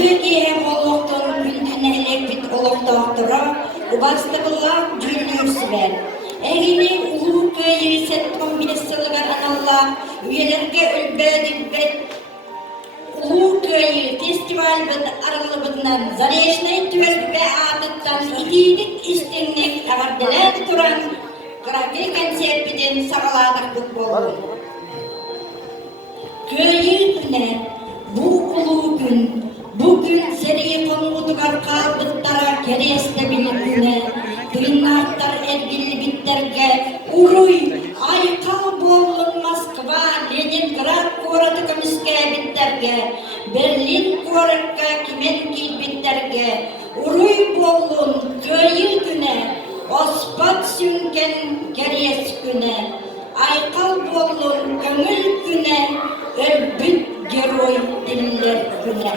Bögeğe oluktan güldüğüne elek bit oluktahtara, ubastıbıllak cüllürsüler. Eğini ulu köyü setton binesiligar anallah, üyelerge ülbedibbet, ulu köyü festival bit aralыбытынан Заречный төсбе adıttan ididik istinlik ağırdeler turan, Kırakil konsertbiden sağladık bit bolun. Köyü güne, bu ulu gün, bugün seri konuğutugar kalbıttara kereste bilirine, duyunaktar ergili bitterge, uruy, aykal bolun Moskva, Leningrad koratu komiske bitterge, Berlin korakka kimenki bitterge, uruy bolun köyü güne, ospat sünken keres güne, aykal bolun köngül güne, ölbüt Герой дiller güne.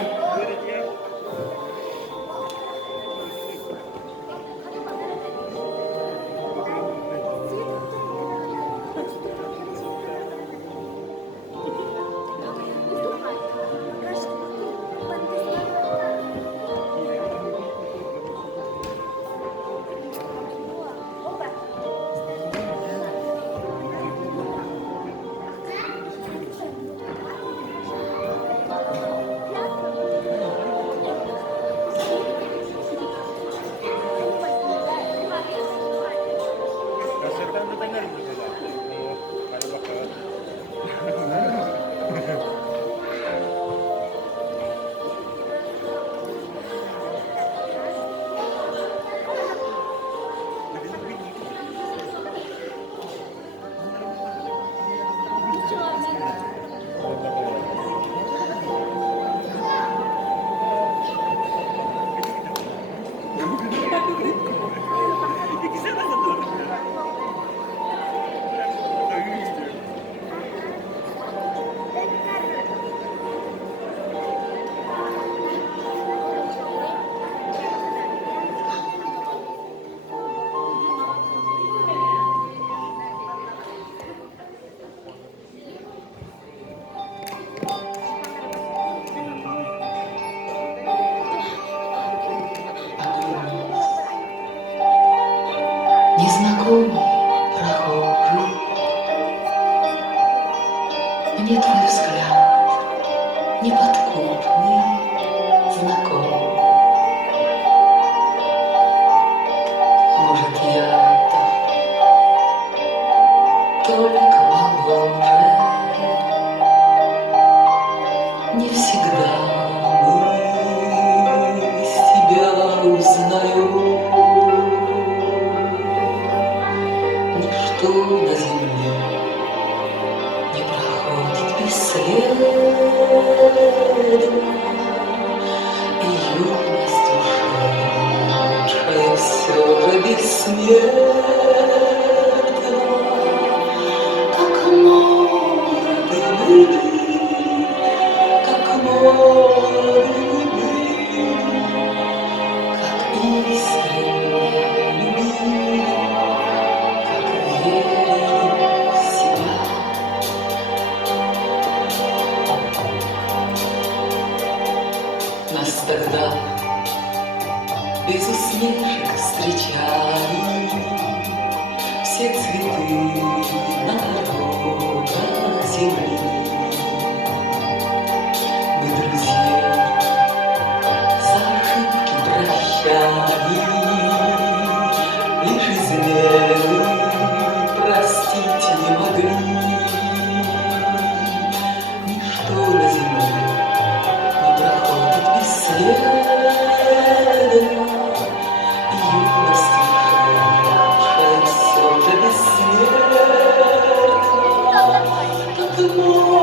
Незнакомый прохожий, мне твой взгляд неподкупный знаком. Может, я-то только моложе, не всегда мы себя узнаем. Ничто на земле не проходит бесследно, и юность ушедшая все же бессмертна, как молоды были, как молоды были, как искренне любили. Нас тогда без усмешек встречали все цветы на дорогах земли. Мы друзей за ошибки прощали, лишь измены простить не могли. Ничто на земле не проходит бесследно, и юность ушедшая все же бессмертна, как море.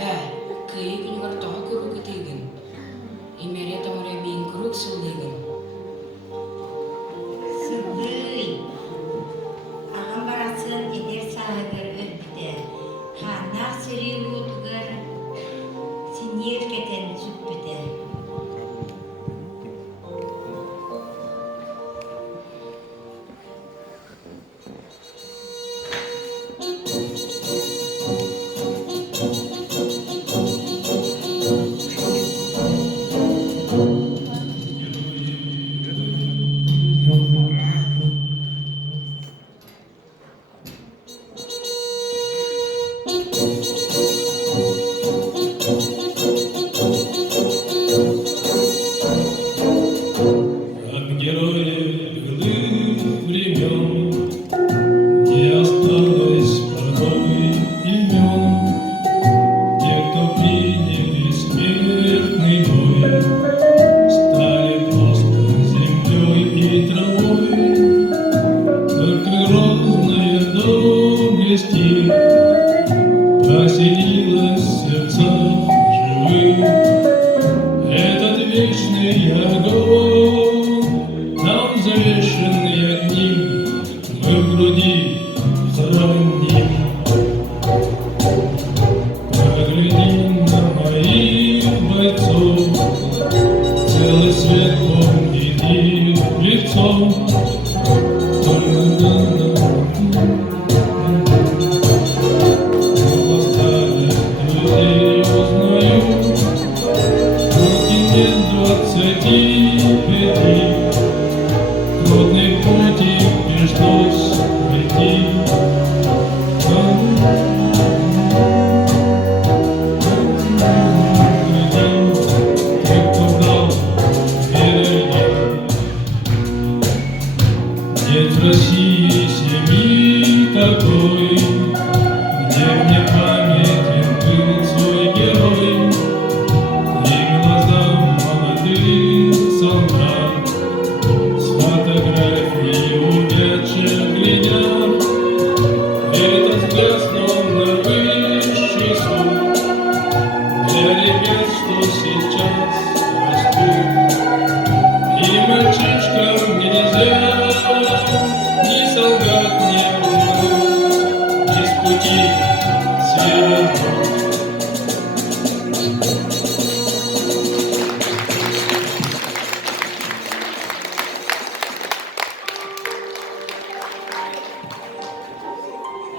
Кыйы күнігер тоға көрі күтейгін. Имере тамыре мен күрік сылдейгін. Сылдый. Ағам барасын едер сағығыр өтті. Ханақ сірі ұлғыр. Синер кетен сүппіді. Как герои былых времен не осталось порой имен. Те, кто приняли смертный бой, стали просто землей и травой. Только грозная доблесть их поселилась в сердцах живых. Этот вечный огонь, нам завешенный одним, мы в груди храним. Погляди на моих бойцов, целый свет помнит их лицо. Только старых людей узнаю. Континент 25, трудный путь им пришлось пройти. Те, кто брал впереди. Нет в России семьи такой, где мне памятен был свой герой. И глазам молодых солдат с фотографией увядших глядят. Это взгляд словно высший суд для ребят, что сейчас растут. И мальчишкам нельзя ни солгать, ни обмануть, ни с пути свернуть.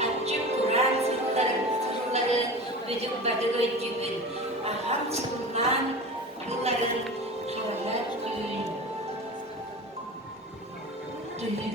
Açık Kur'an sırları büdük badığı ötügün. Aham sıkılan yılların havalar düğün. Düğün.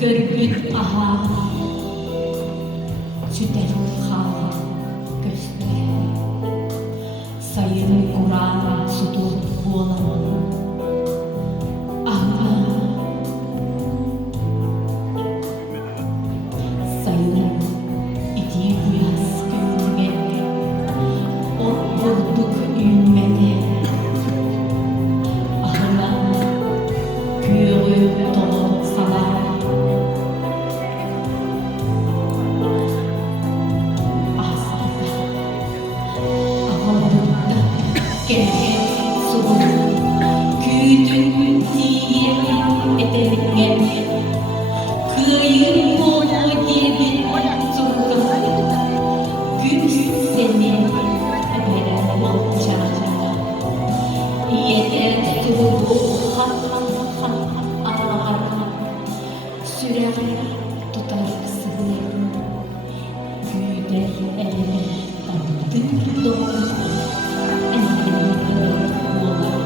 Görgün aha süter ha göster sayın Kur'an sudur bolan aha sayın iti bu yaz gününe o bulduk ümmete Итием этерген Kıyım ola gibi zurgın Gün senin veren olacak Yeter tuğu Sürer tutar sınırım Güder elime tanıdık doğru Engelini ola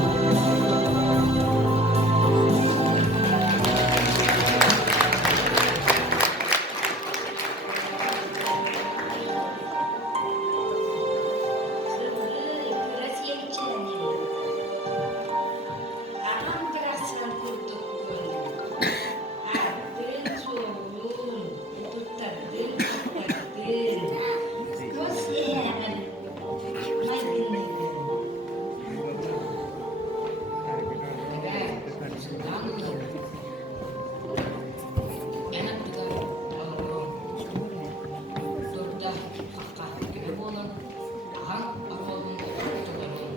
Enak juga kalau sudah kakak ibu bola, ahang aku coba dulu.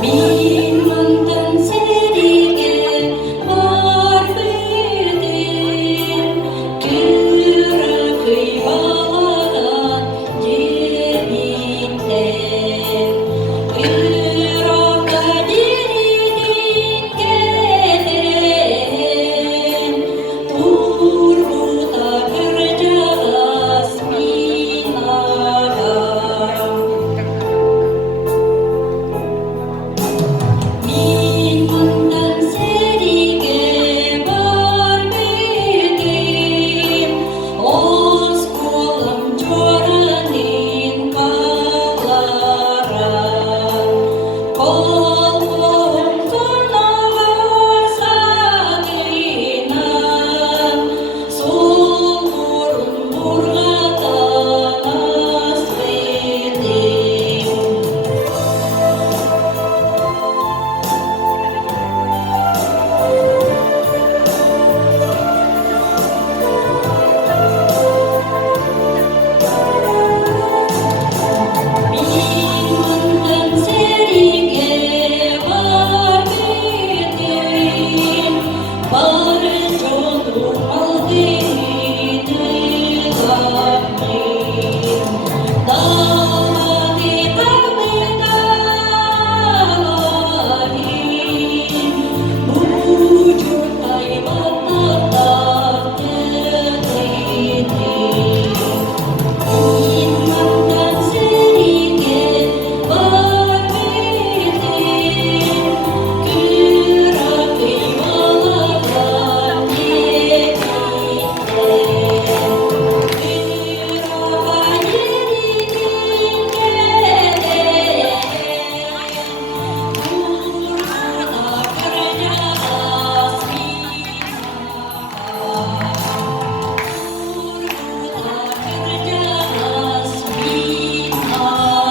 Min mantan serige var bildim Kıra kıyvalan cebitten Kıra kadirinin gelen Turbuta kıracağız min adam Min mantan serige var bildim Oz kolam çoranin kalaran Kolum turnalar saginan Sulurun burgatan asledim Min mantan serige var bildim Barış olur aldığını lakmin Dağladı dağlahin Bucuk hayvanlarla tüketin Min mantan serige var bildim Kıra kıyvalardan yemekten Kıra kadirinin gelen Burada kıracağız min adam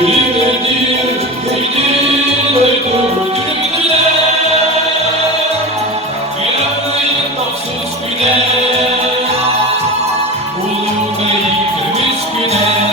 Gülüverdir, güldür, doydur, dürüdüler. Gülemeyin topsuz güne, ulu kayıkımız güne.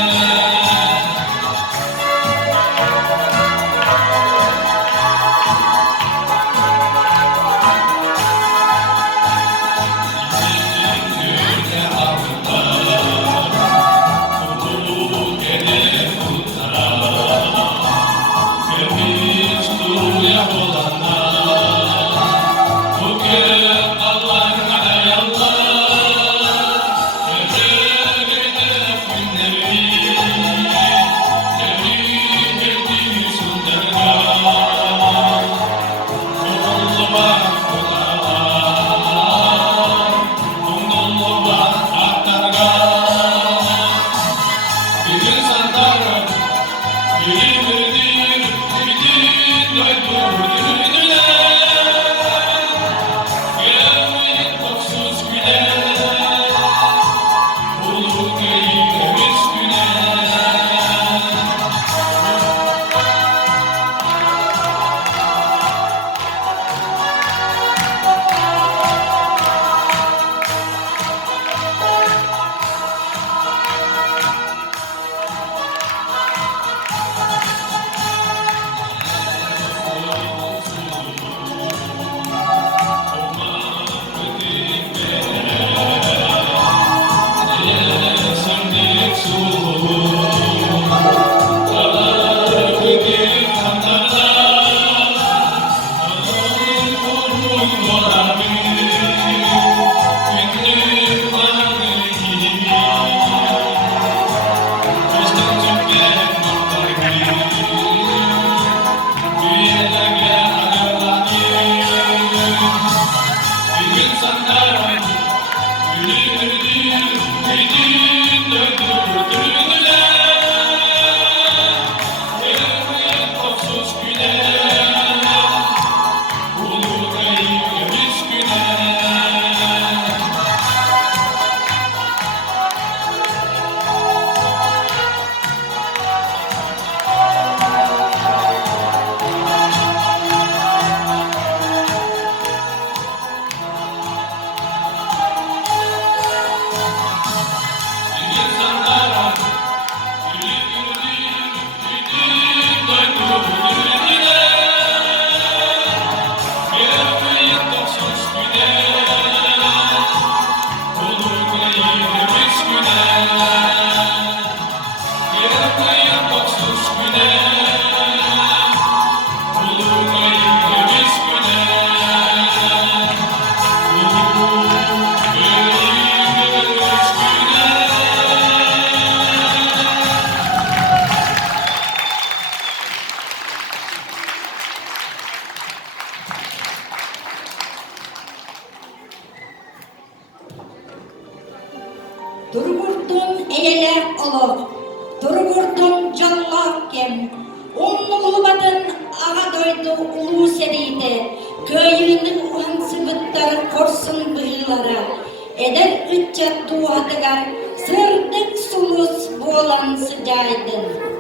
Durgurdun eyeler olup, durgurdun canlar kem, Onluğubadın ağa doydu ulu seride, Köyünün uhansı bütleri korsun bıyıları, Eder ütçet duadıgar, sırdık sulus boğulan sıcaydın.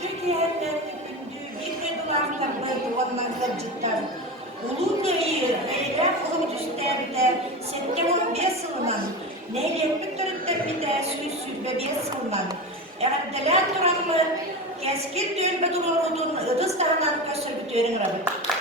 Türkiye'nin gündüğü bir de duvarlarında yuvarlanlar cidden. Ulu dayı, beyler ulu düzlerde, settemon bir sılınan, neyle bütürütte bir de süre bir sılınan. Yani delen duranlı, keskin düğün bir dururudun, ıdız dağından kösür bir düğün rabı.